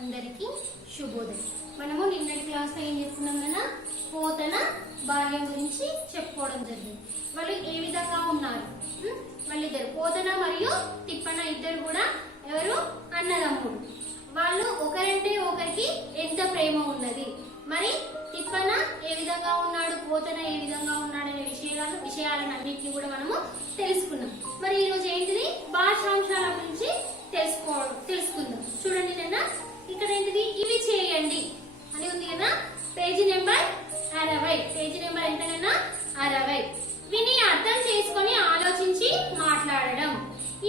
అందరికీ శుభోదయం. మనము నిన్నటి క్లాస్లో ఏం చెప్పుకున్నాం కదా, పోతన బాల్యం గురించి చెప్పుకోవడం జరిగింది. వాళ్ళు ఏ విధంగా ఉన్నారు, వాళ్ళిద్దరు పోతన మరియు తిప్పన ఇద్దరు కూడా ఎవరు అన్నదమ్ముడు. వాళ్ళు ఒకరంటే ఒకరికి ఎంత ప్రేమ ఉన్నది, మరి తిప్పన ఏ విధంగా ఉన్నాడు, పోతన ఏ విధంగా ఉన్నాడు అనే విషయాలను అన్నింటినీ కూడా మనము తెలుసుకున్నాం. మరి ఈ రోజు ఏంటిది, భాషాంశాల గురించి తెలుసుకుందాం. చూడండి నిన్న ఇక్కడ ఏంటిది, ఇవి చేయండి అని ఉంది కదా, పేజీ నెంబర్ 60. పేజీ నెంబర్ ఎంతనైనా 60. విని అర్థం చేసుకొని ఆలోచించి మాట్లాడడం.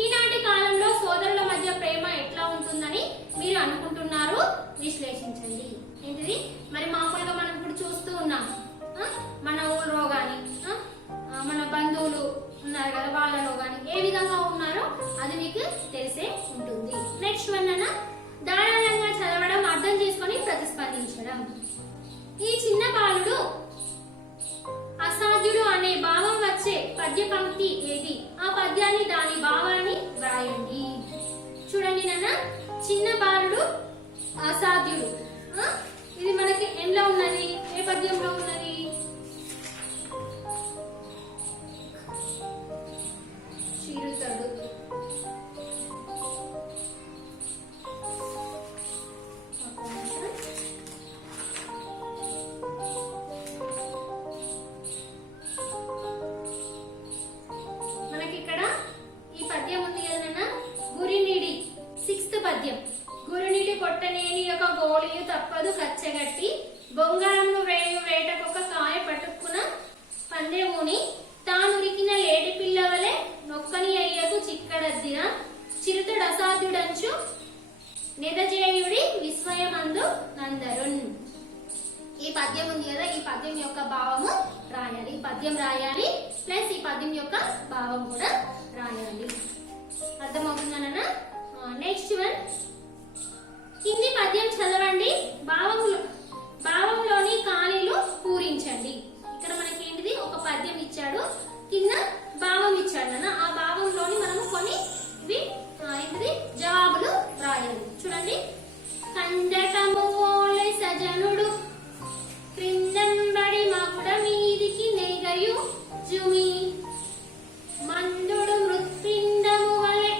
ఈనాటి కాలంలో సోదరుల మధ్య ప్రేమ ఎట్లా ఉంటుందని మీరు అనుకుంటున్నారు, విశ్లేషించండి. ఏంటిది, మరి మామూలుగా మనం ఇప్పుడు చూస్తూ ఉన్నాం, మన ఊళ్ళో గాని మన బంధువులు ఉన్నారు కదా, వాళ్ళలో గాని ఏ విధంగా ఉన్నారో అది మీకు తెలిసే ఉంటుంది. నెక్స్ట్ వన్ అన్న, ధారాళంగా చదవడం, అర్థం చేసుకొని ప్రతిస్పందించడం. ఈ చిన్న బాలుడు అసాధ్యుడు అనే భావం వచ్చే పద్య పంక్తి ఏది, ఆ పద్యాన్ని దాని భావాన్ని వ్రాయండి. చూడండి నాన్న, చిన్న బాలుడు అసాధ్యుడు, ఇది మనకి ఎంలో ఉన్నది, ఏ పద్యంలో ఉన్నది, చిరుతడు. మనకి ఇక్కడ ఈ పద్యం ఉంది కదా, గురినిడి 6th పద్యం. గురినిడి కొట్టనేని యొక్క గోళియు తప్పదు కచ్చగట్టి, బొంగరంను వేయు వేటకొక కాయ పట్టుకున్న పందెముని, తానురికిన లేడి పిల్లవలే నొక్కని అయ్యకు చిక్కడద్దిన, చిరుతడు అసాధ్యుడంచు నిదజేయుడి విస్మయమందు నందరున్. ఈ పద్యం ఉంది కదా, ఈ పద్యం యొక్క భావము రాయాలి. పద్యం రాయాలి ప్లస్ ఈ పద్యం యొక్క భావం కూడా రాయాలి. అర్థమవుతుందన్న. నెక్స్ట్ వన్, కింది పద్యం చదవండి, భావంలోని ఖాళీలు పూరించండి. ఇక్కడ మనకి ఏంటిది, ఒక పద్యం ఇచ్చాడు, కింద భావం ఇచ్చాడు అన్న, ఆ భావంలోని మనము కొన్ని ఏంటిది జవాబులు రాయాలి. చూడండి, కందకము ఓలె సజనుడు, క్రిందంబడి మకుడ మీదికి నెగయు జుమి, మందుడు మృత్పిండము వలె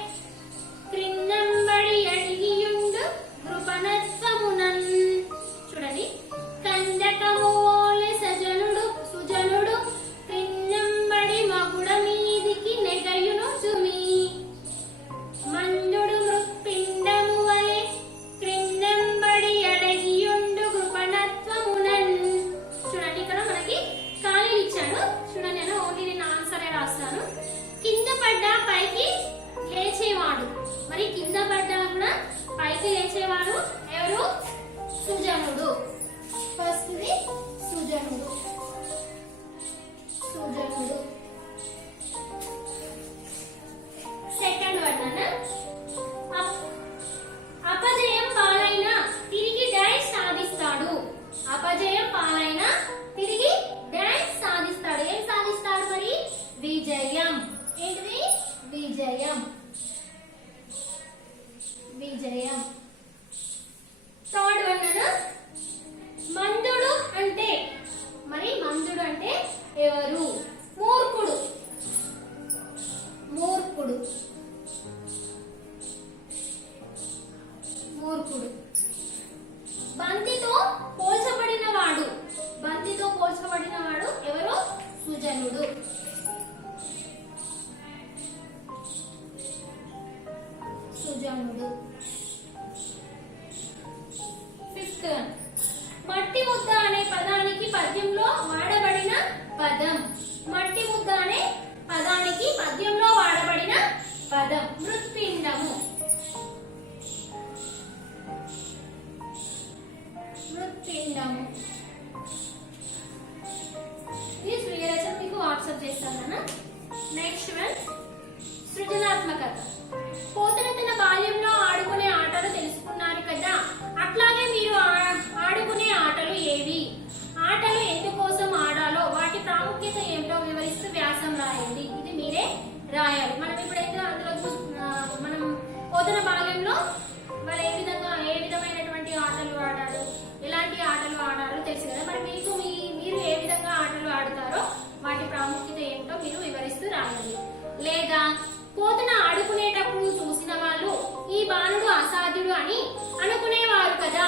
క్రిందంబడి అడిగియుండు కృపణత్వమునన్. చూడండి, కందకము ఓలె సజనుడు సుజనుడు, క్రిందంబడి మకుడ మీదికి నెగయును జుమి, మందుడు మృత్పిండము వలె క్రిందంబడి అడిగియుండు కృపణత్వమునన్. చూడండి, ఇక్కడ మనకి ఖాళీ ఇచ్చాడు. చూడండి, నేను ఓన్లీ నేను ఆన్సరే రాస్తాను. కింద పడ్డా పైకి లేచేవాడు, మరి కింద పడ్డా కూడా పైకి లేచేవాడు ఎవరు, సుజనుడు. ఫస్ట్ ది సుజనుడు. సుజనుడు. సెకండ్ వన్ అన్న, అపజయం పాలైన తిరిగి డాష్ సాధిస్తాడు. అపజయం పాలైన తిరిగి డాష్ సాధిస్తాడు. ఏం సాధిస్తాడు మరి, విజయం. ఏంటిది, విజయం. విజయం. థర్డ్ వన్ అన్న, మందుడు అంటే, మరి మందుడు అంటే ఎవరు, మూర్ఖుడు. మూర్ఖుడు. మూర్ఖుడు. బంతితో పోల్చబడిన వాడు. బంతితో పోల్చబడిన వాడు ఎవరు, సుజనుడు. సుజనుడు. ఫిఫ్త్ వన్, మట్టి ముద్ద అనే పదానికి పద్యంలో వాడబడిన పదం. మట్టి ముద్ద అనే పదానికి పద్యంలో వాడబడిన పదం మృత్పిండము. మృత్పిండము. ఇది స్వీయరచన మీకు వాట్సాప్ చేస్తాను. నెక్స్ట్ వన్, సృజనాత్మకత. పోతన తన బాల్యంలో ఆడుకునే ఆటలు తెలుసుకున్నారు కదా, అట్లాగే మీరు ఆడుకునే ఆటలు ఏవి, ఆటలు ఎందుకోసం ఆడాలో, వాటి ప్రాముఖ్యత ఏమిటో వివరిస్తూ వ్యాసం రాయండి. ఇది మీరే రాయాలి. మనం ఇప్పుడైతే అందులో అనుకునేవారు కదా.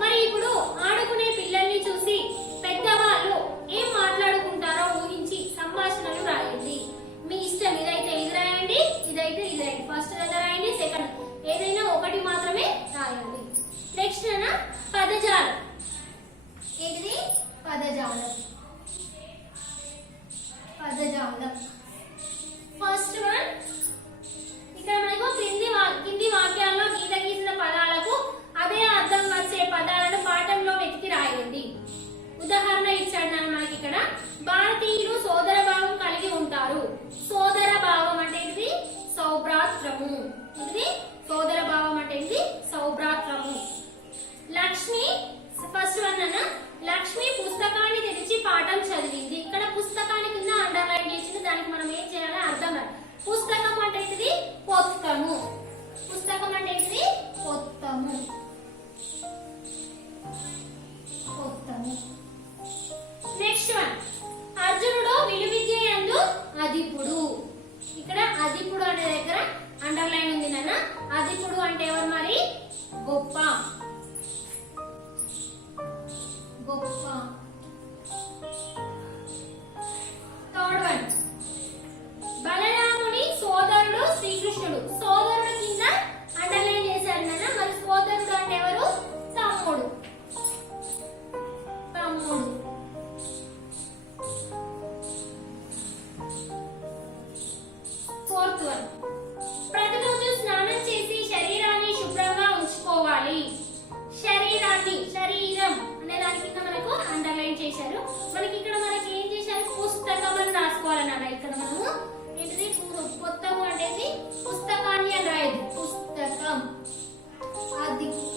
మరి ఇప్పుడు ఆడుకునే పిల్లల్ని చూసి పెద్దవాళ్ళు ఏం మాట్లాడుకుంటారో ఊహించి సంభాషణలు రాయండి. మీ ఇష్టం, ఇదైతే ఇది రాయండి, ఇదైతే ఇది రాయండి. ఫస్ట్ రాయండి, సెకండ్ ఏదైనా ఒకటి మాత్రమే రాయండి. నెక్స్ట్ పదజాలం. ఏంటిది? పదజాలం. పదజాలం. ఫస్ట్ వన్, ఇక్కడ మనకు కింది వాక్యాల్లో గీత గీసిన పదాలకు అదే అర్థం వచ్చే పదాలను పాఠంలో వెతికి రాయండి. ఉదాహరణ ఇచ్చాడు మనకి ఇక్కడ. భారతీయులు సోదర భావం కలిగి ఉంటారు. సోదర భావం అంటే ఇది సౌభ్రాత్రము. ఇది సోదర భావం అంటే ఇది సౌభ్రాత్రము. లక్ష్మి, ఫస్ట్ వన్ లక్ష్మి పుస్తకాన్ని తెరిచి పాఠం చదివింది. ఇక్కడ పుస్తకాన్ని కింద అండర్లైన్ చేసింది. దానికి మనం ఏం చేయాలి అర్థం. పుస్తకం అంటే ఇది పొత్తము. పుస్తకం అంటే ఇది పొత్తము. పొత్తము. నెక్స్ట్ వన్, అర్జునుడు విలువిద్య యందు అధిపుడు. ఇక్కడ అధిపుడు అనే దగ్గర అండర్లైన్ ఉంది నాన్న. అధిపుడు అంటే ఎవరు మరి? గొప్ప. గొప్ప. థర్డ్ వన్, బలరాముని సోదరుడు శ్రీకృష్ణుడు. సోదరుడు కింద అండర్లైన్ చేశారు నాన్న. మరి సోదరుడు అంటే ఎవరు? తమ్ముడు. తమ్ముడు. ఫోర్త్ వన్, ప్రతిరోజు స్నానం చేసి శరీరాన్ని శుభ్రంగా ఉంచుకోవాలి. శరీరాన్ని, శరీరం అనే దాని కింద మనకు అండర్లైన్ చేశారు. మనకి ఇక్కడ మనకి ఏం చేశారు? పుస్తకం అని రాసుకోవాలన్నా. ఇక్కడ మనము ఏంటిది? పొత్తము అంటే పుస్తకాన్ని అని రాయదు. పుస్తకం.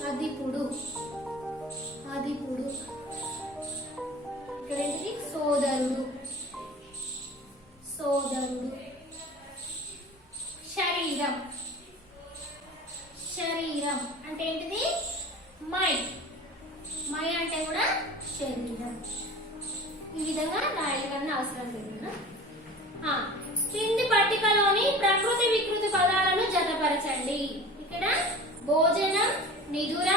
అధిపుడు. అధిపుడు. ఇక్కడ ఏంటిది? సోదరుడు. సోదరుడు. శరీరం. శరీరం అంటే ఏంటిది? మై. మై అంటే కూడా శరీరం. ఈ విధంగా రాయాలన్న అవసరం లేదు. కింది పట్టికలోని ప్రకృతి వికృతి పదాలను జతపరచండి. ఇక్కడ భోజనం, నిదుర,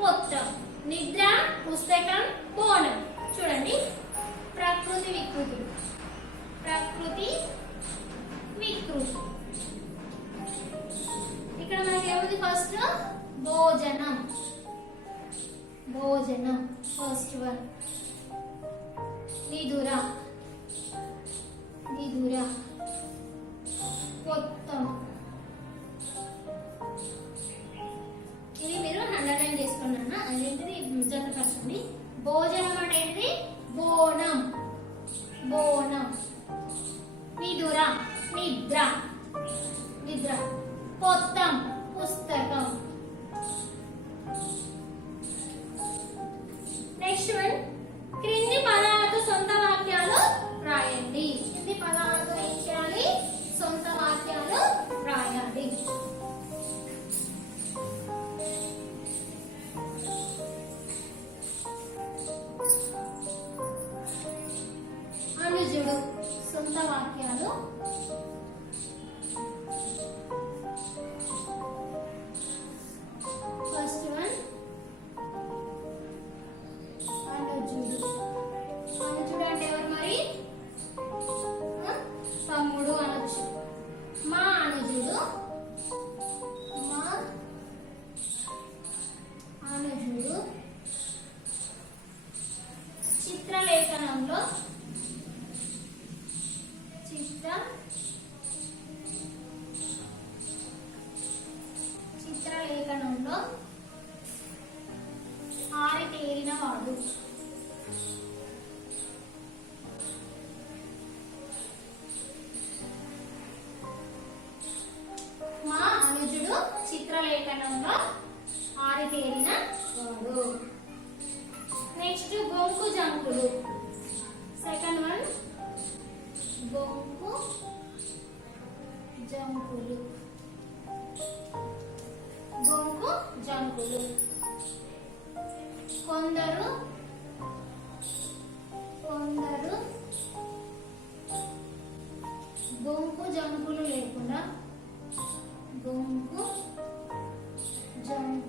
పొత్తం. నిద్ర, పుస్తకం, బోనం. చూడండి, ప్రకృతి వికృతులు. ప్రకృతి వికృతి. ఇక్కడ మనకి ఏముంది? ఫస్ట్ భోజనం. భోజనం ఫస్ట్ వన్. నిదుర. నిదుర. పొత్తం. ఇది మీరు అండర్లైన్ చేసుకున్నా. అదేంటిది? జతపరచండి. భోజనం అంటే ఏంటిది? బోనం. బోనం. నిదుర. నిద్ర. నిద్ర. పొత్తం. పుస్తకం. నెక్స్ట్ వన్, క్రింది పదాలతో సొంత వాక్యాలు రాయండి. కింది పదాలతో ఏం చేయాలి? సొంత వాక్యాలు రాయాలి. అనుజుడు. సొంత వాక్యాలు. First one, అనుజుడు. అనుజుడు అంటే ఎవరు మరి? తమ్ముడు అనొచ్చు. మా అనుజుడు. మా అనుజుడు చిత్రలేఖనంలో. చిత్రలేఖనంలో ఆరితేరిన వాడు. మా అనుజుడు చిత్రలేఖనంలో ఆరితేరిన వాడు. నెక్స్ట్ బొంకు జంకులు. సెకండ్ వన్, బొంకు జంకులు. బొంకు జంకులు. కొందరు. కొందరు బొంకు జంకులు లేకుండా బొంకు జంకులు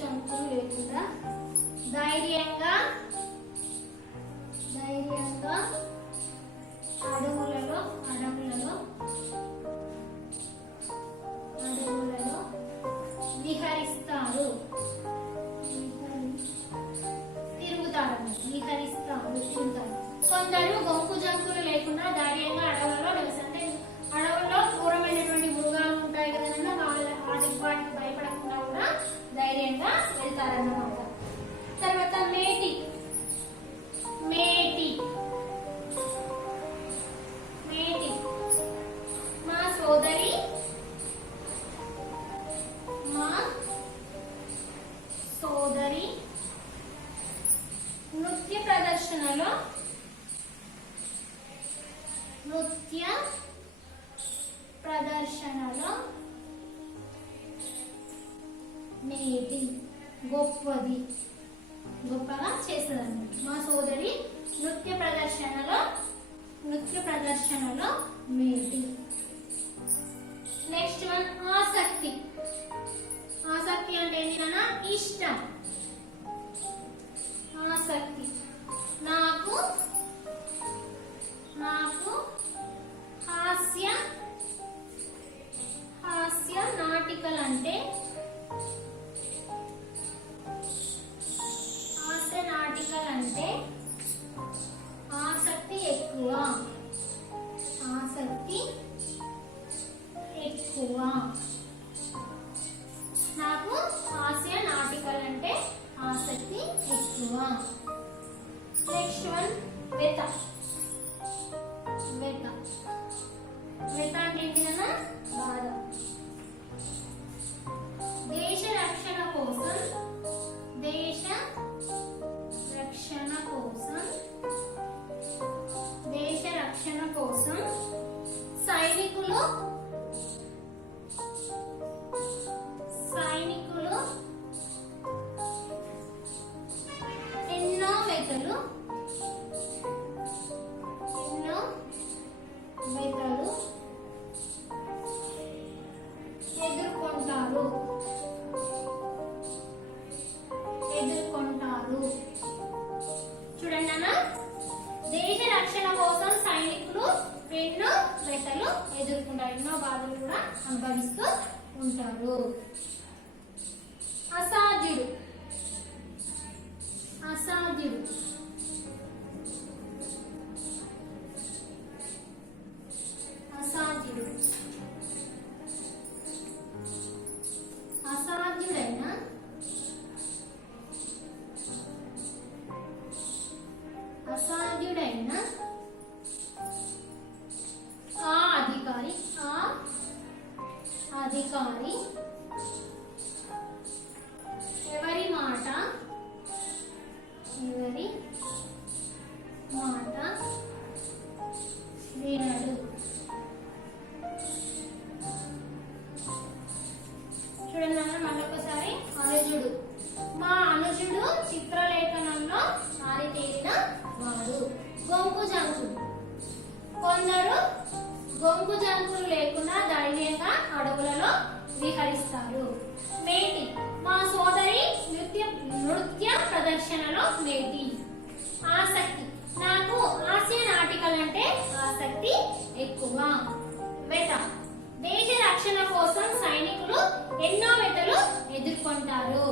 జంకులు లేకుండా ధైర్యంగా అడవులలో విహరిస్తారు. కొందరు గొంపు జంకులు లేకుండా ధైర్యంగా అడవులలో నివసిస్తారు. అడవుల్లో క్రూరమైనటువంటి మృగాలు ఉంటాయి కదన్నా, వాటికి భయపడకుండా కూడా ధైర్యంగా వెళ్తారన్నమాట. తర్వాత మేటి మా సోదరి నృత్య ప్రదర్శనలో మేటి గొప్పగా చేస్తుందన్నమాట. మా సోదరి నృత్య ప్రదర్శనలో మేటి. నెక్స్ట్ వన్ ఆసక్తి అంటే ఏంటన్నా ఇష్టం. ఆసక్తి నాకు హాస్య నాటికలు అంటే ఆసక్తి ఎక్కువ. నాకు హాస్య నాటికలు అంటే ఆసక్తి ఎక్కువ. నెక్స్ట్ వన్ వెత అంటే ఏంటిదన్నా బాధ. దేశ రక్షణ కోసం సైనికులు ఎన్నో వెతలు ఎదుర్కొంటారు. చూడండి అన్న, దేశ రక్షణ కోసం సైనికులు ఎన్నో వెతలు ఎదుర్కొంటారు, ఎన్నో బాధలు కూడా అనుభవిస్తూ ఉంటారు. అసాధ్యుడు అసాధ్యుడైన ఆ అధికారి ఎవరి మాట వినడు. చూడండి మళ్ళొకసారి. అనుజుడు మా అనుజుడు చిత్రలేఖనంలో ఆరితేరిన వాడు. గొంపు జంకులు కొందరు గొంపు జంకులు లేకుండా ధైర్యంగా అడవులలో విహరిస్తారు. మేటి మా సోదరి నృత్య ప్రదర్శనలో మేటి. ఆసక్తి నాకు హాస్య నాటికలంటే ఆసక్తి ఎక్కువ. వెత దేశ రక్షణ కోసం సైనికులు ఎన్నో వెతలు ఎదుర్కొంటారు.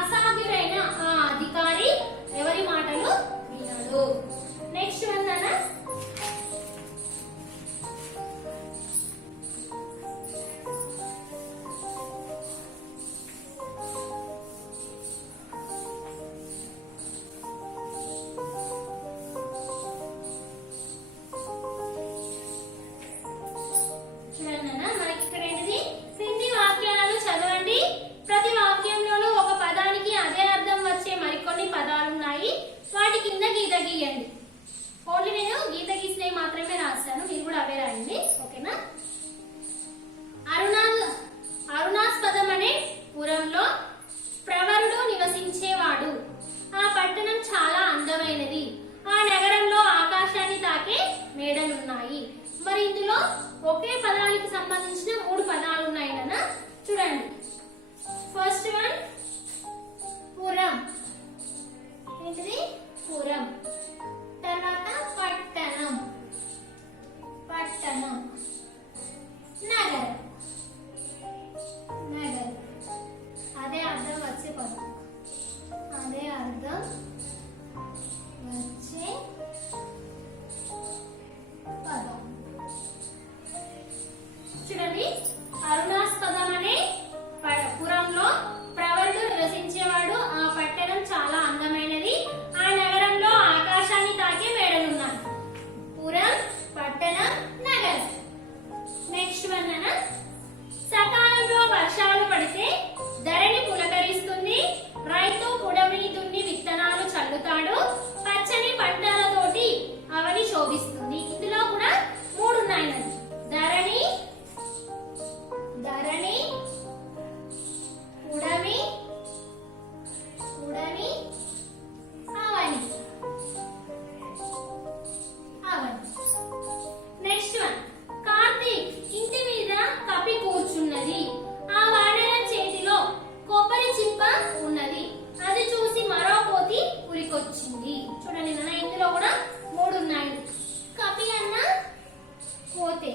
అసాధ్యుడైన ఆ అధికారి ఎవరి మాటలు వినడు. నెక్స్ట్ వన్ మనకి ఇక్కడ ఏంటిది, క్రింది వాక్యాలను చదవండి. ప్రతి వాక్యంలోనూ ఒక పదానికి అదే అర్థం వచ్చే మరికొన్ని పదాలు ఉన్నాయి. వాటి కింద గీత గీయండి. ఓన్లీ నేను మేడలున్నాయి. మరి ఇందులో ఒకే పదానికి సంబంధించిన 3 పదాలు ఉన్నాయి కదా, చూడండి. ఫస్ట్ వన్ పురం. ఏంటిది? పురం. తర్వాత పట్టణం. పట్టణం. నగరం. నగరం. అదే అర్థం వచ్చే పదం. అదే అర్థం వచ్చే పదం. చూడండి, అరుణాస్పదం అనే పురంలో ప్రవరుడు నివసించేవాడు. ఆ పట్టణం చాలా అందమైనది. ఆ నగరంలో ఆకాశాన్ని తాకే మేడలున్నాయి. పురం, పట్టణం, నగరం. నెక్స్ట్ వన్ అన్న, సకాలంలో వర్షాలు పడితే ధరణి పులకరిస్తుంది. రైతు పుడమిని దున్ని విత్తనాలు చల్లుతాడు. పచ్చని పంటలతోటి అవని శోభిస్తుంది. ఇందులో కూడా 3 ఉన్నాయి. ధరణి, ధరణి, పుడమి, పుడమి, అవని, అవని. నెక్స్ట్ వన్, కార్తీక్ ఇంటి మీద కపి కూర్చున్నది. ఆ వానర చేతిలో కొబ్బరి చిప్ప ఉన్నది. అది చూసి మరో కోతి ఉరికొచ్చింది. చూడండి నాన్న, ఇందులో కూడా 3 ఉన్నాయి. కపి అన్న కోతి,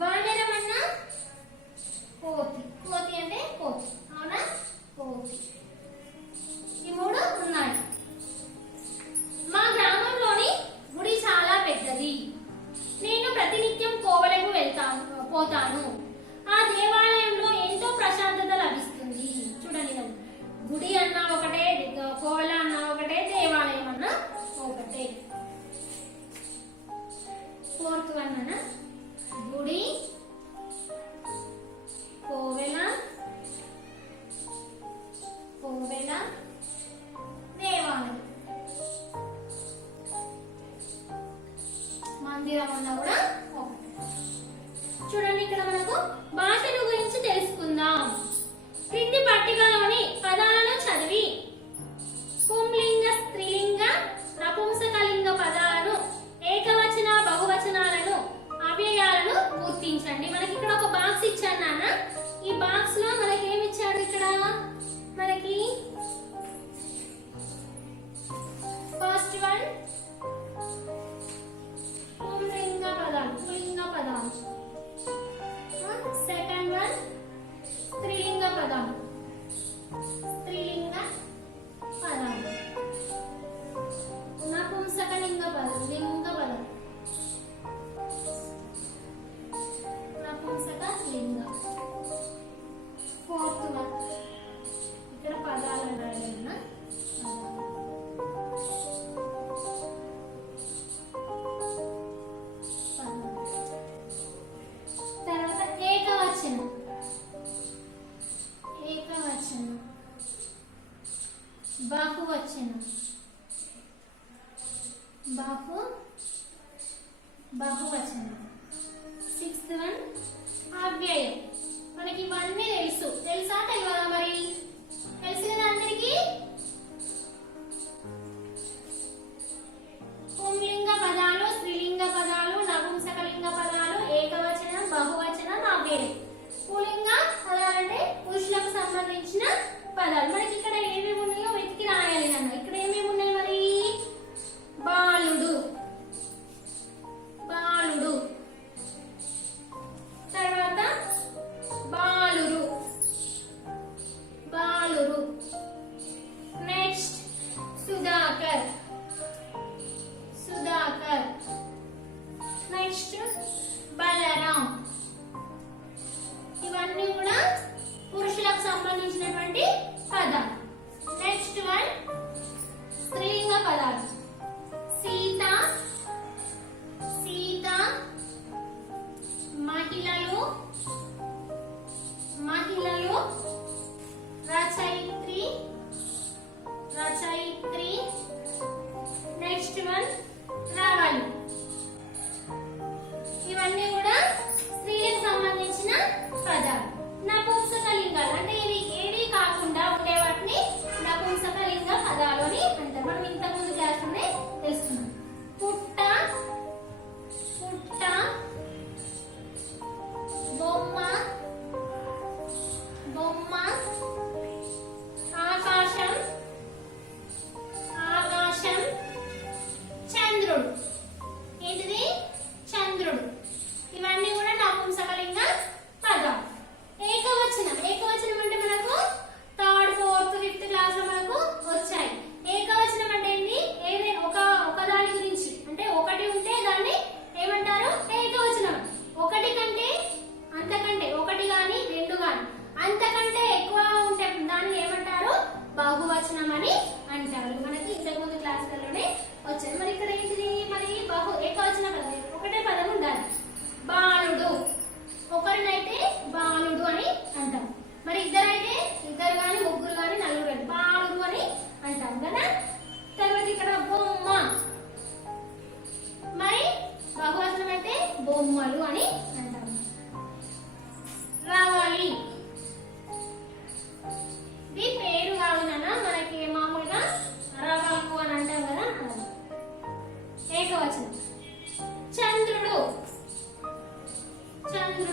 వానరం అన్న కోతి. కోతి అంటే కోతి, అవునా? కోతి. ఈ 3 ఉన్నాయి. మా గ్రామంలోని గుడి చాలా పెద్దది. నేను ప్రతినిత్యం కోవెలకు పోతాను. ఆ దేవాలయంలో ఎంతో ప్రశాంతత లభిస్తుంది. చూడండి, గుడి అన్నా ఒకటే, కోవెల అన్నా ఒకటే, దేవాలయం అన్నా ఒకటే. ఫోర్త్ వన్ అన్న, గుడి, కోవెల, కోవెల, దేవాలయం. మందిరం అన్నా కూడా ఒకటే. చూడండి, ఇక్కడ మనకు భాషల గురించి తెలుసుకుందాం. క్రింది పట్టికలోని పదాలను చదివి పుంలింగ, స్త్రీలింగ, నపుంసకలింగ పదాలను, ఏకవచన, బహువచనాలను, అవ్యయాలను గుర్తించండి. మనకి ఇక్కడ ఒక బాక్స్ ఇచ్చాను నాన్న. ఈ బాక్స్ లో మనకి ఏమి ఇచ్చాడు? ఇక్కడ మనకి ఫస్ట్ వన్ పుంలింగ పదాలు, పుల్లింగ పదాలు. సెకండ్ వన్ స్త్రీలింగ పదాలు, స్త్రీలింగ పదాలు. నపుంసకలింగ పదాలు, లింగ పదాలు, నపుంసక లింగ. ఫోర్త్ వన్, ఇక్కడ పదాలు అన్న తర్వాత ఏకవచనం, ఏకవచనం, బహువచనం, బహువచనం. సిక్స్త్ వన్ అవ్యయం. మనకి ఇవన్నీ తెలుసా తెలియదా? మరి తెలుసు కదా అందరికి. పుంలింగ పదాలు, స్త్రీలింగ పదాలు, నపుంసకలింగ పదాలు, ఏకవచనం, బహువచనం, అవ్యయం. పుల్లింగ పదాలంటే పురుషులకు సంబంధించిన పదాలు. మనకి ఇక్కడ ఏమేమి ఉన్నాయో వెతికి రాయాలి అన్న. ఇక్కడ ఏమేమి ఉన్నాయి మరి? బాలుడు, బాలుడు,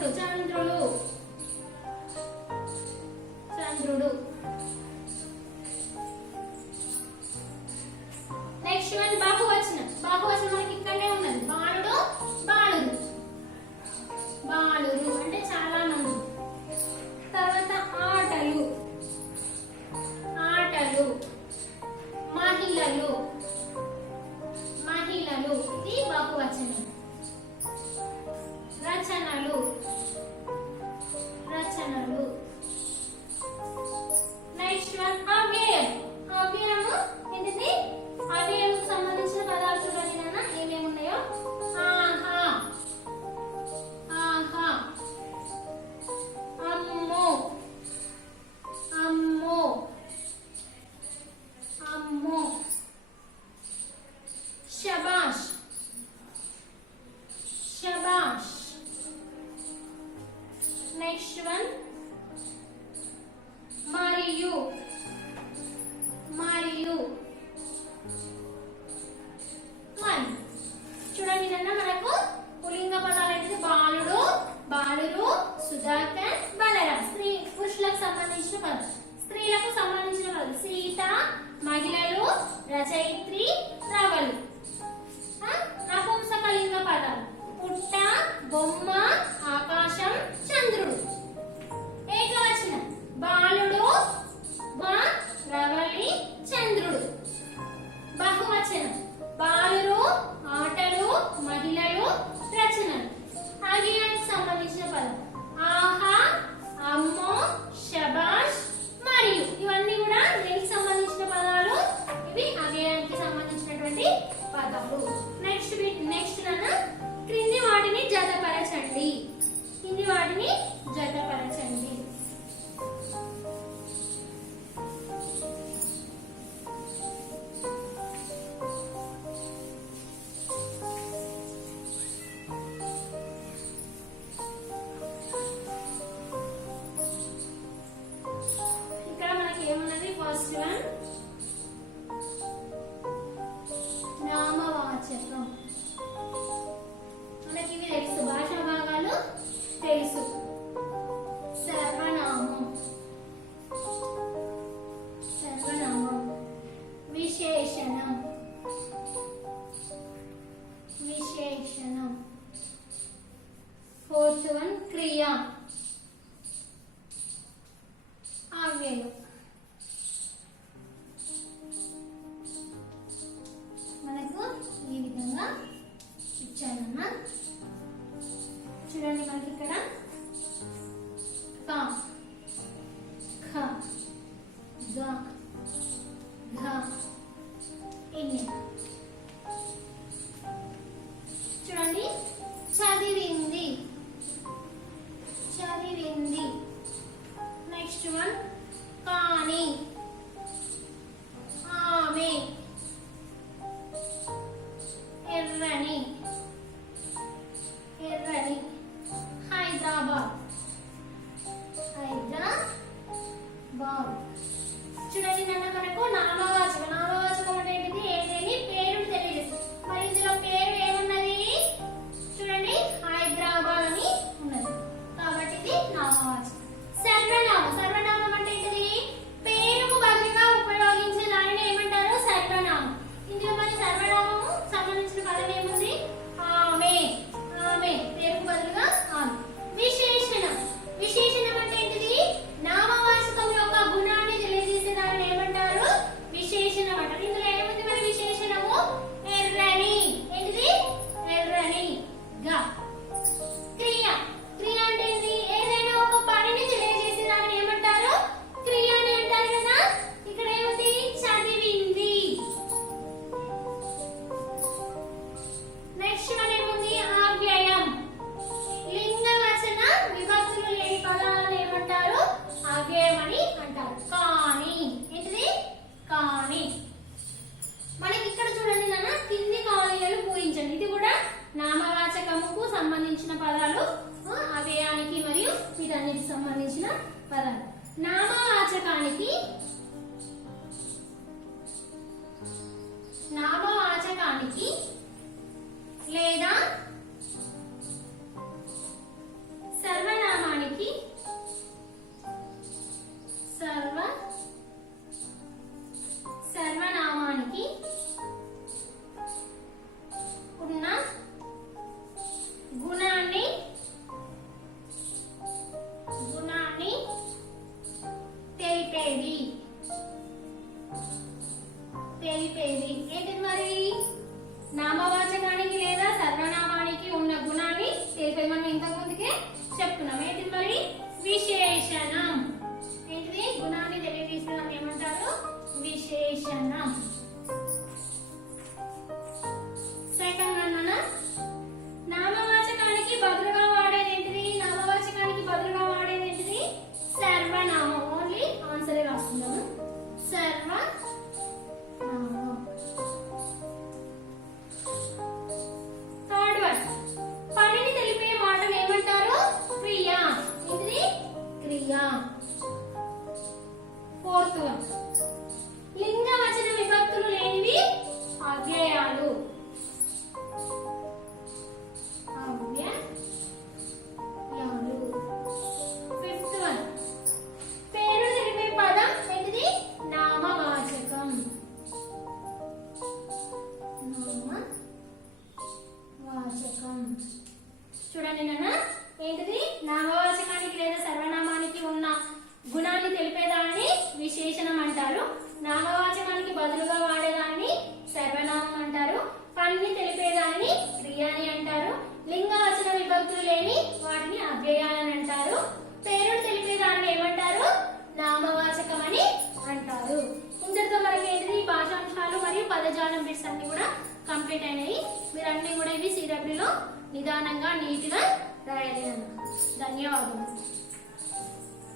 చంద్రుడు చంద్రుడు చంద్రుడు. నెక్స్ట్ వన్ బహువచనం. బహువచనం మనకి ఇక్కడనే ఉన్నది. బాలుడు బాలురు బాలురు అంటే చాలా మంది. తర్వాత ఆటలు ఆటలు. మహిళలు మహిళలు ఇది బహువచనం. రచనలు రచనలు. నెక్స్ట్ వన్ అవ్యయం. అవ్యయము ఏంటిది? అవ్యయం సంబంధించిన పదాలు చూడండి నాన్న ఏమేమి ఉన్నాయో. ఆహా ఆహా, అమ్మో అమ్మో అమ్మో, శబాష్ శబాష్. నెక్స్ట్ వన్ మరియు మరియు మరి. చూడండి నాన్న మనకు పుల్లింగ పదాలు ఏంటిది? బాలుడు బాలురు, సుధాకర్, బలరాం. స్త్రీ పురుషులకు సంబంధించిన పదాలు. స్త్రీలకు సంబంధించిన పదాలు సీత, మహిళలు, రచయిత్రి, రవలు. నపుంసకలింగ పదాలు పుట్ట, బొమ్మ, ఆకాశం, చంద్రుడు. ఏకవచనం బాలుడు, రవలి, చంద్రుడు. బహువచనం బాలురు, ఆటలు, మహిళలు, రచనలు. అవ్యయానికి సంబంధించిన పదం ఆహా, అమ్మో, శబాష్, మరియు. ఇవన్నీ కూడా దేనికి సంబంధించిన పదాలు? ఇవి అవ్యయానికి సంబంధించినటువంటి పదాలు. నెక్స్ట్ నన్న క్రింది వాటిని జతపరచండి. కింది వాటిని జతపరచండి. ఇక్కడ మనకి ఏమున్నది? ఫస్ట్ వన్ నామవాచకం. మనకి ఇవి తెలుసు, భాషా భాగాలు తెలుసు. సర్వనామం సర్వనామం. విశేషణం విశేషణం. ఫోర్త్ వన్ క్రియ అవ్యయం. మనకు ఈ విధంగా ఇచ్చారన్న. చూడండి మనకి ఇక్కడ క, ఖ, గ, ఘ, ఇన్ని. చూడండి చదివింది చదివింది. నెక్స్ట్ వన్ కానీ, ఆమె, ఎర్రని ఎర్రని. హైదరాబాద్ హైదరాబాద్. చూడండి నాన్న మనకు నామవాచకం. నామవాచకం అంటే ఏంటిది? ఏదేని పేరును తెలియజేస్తుంది. మరి ఇందులో పేరు ఏమున్నది? చూడండి హైదరాబాద్ అని ఉన్నది కాబట్టి ఇది నామవాచకం. సర్వనామం. సర్వనామం అంటే ఏంటిది? పేరుకు బదులుగా ఉపయోగించే దానిని ఏమంటారు? సర్వనామం. ఇందులో మరి సర్వనామము సంబంధించిన పదం ఏముంది? ఆమె ఆమె, పేరుకు బదులుగా ఆమె. విశేషణం. విశేషణం అంటే ఏంటిది? నామవాచకం యొక్క గుణాన్ని తెలియజేసే దానిని ఏమంటారు? విశేషణం అంటారు. ఇందులో ఏముంది మరి విశేషణము? ఎర్రని. ఏంటిది? ఎర్రని గా. క్రియ. క్రియ అంటే ఏంటి? ఏదైనా ఒక పనిని తెలియజేసే దానిని ఏమంటారు? క్రియ అని అంటారు కదా. ఇక్కడ ఏముంది? చదివింది. నెక్స్ట్ వన్ ఏముంది? అవ్యయం. లింగ వచన విభక్తులు లేని పదాలను ఏమంటారు? అవ్యయం అని అంటారు. కానీ. ఏంటిది? కానీ. మనకి ఇక్కడ చూడండి నాన్న కింది ఖాళీలను పూరించండి. ఇది కూడా నామవాచకముకు సంబంధించిన పదాలు, అవ్యయానికి మరియు వీటన్నిటికి సంబంధించిన పదాలు. నామవాచకానికి లేదా నామవాచకం. చూడండి నాన్న, ఏంటిది? నామవాచకానికి లేదా సర్వనామానికి ఉన్న గుణాన్ని తెలిపేదాన్ని విశేషణం అంటారు. నామవాచకానికి బదులుగా వాడేదాన్ని సర్వనామం అంటారు. పనిని తెలిపేదాన్ని క్రియ అని అంటారు. లింగవచన విభక్తులు లేని వాటిని అవ్యయాలని అంటారు. పేరును తెలిపేదాన్ని ఏమంటారు? నామవాచకం అని అంటారు. ఇంతటితో మనకి ఏంటిది? భాషాంశాలు మరియు పదజాలం బిట్స్ అన్ని కూడా కంప్లీట్ అయినాయి. మీరు అన్ని కూడా ఇవి CWలో నిదానంగా నీట్గా రాయాలి. ధన్యవాదాలు.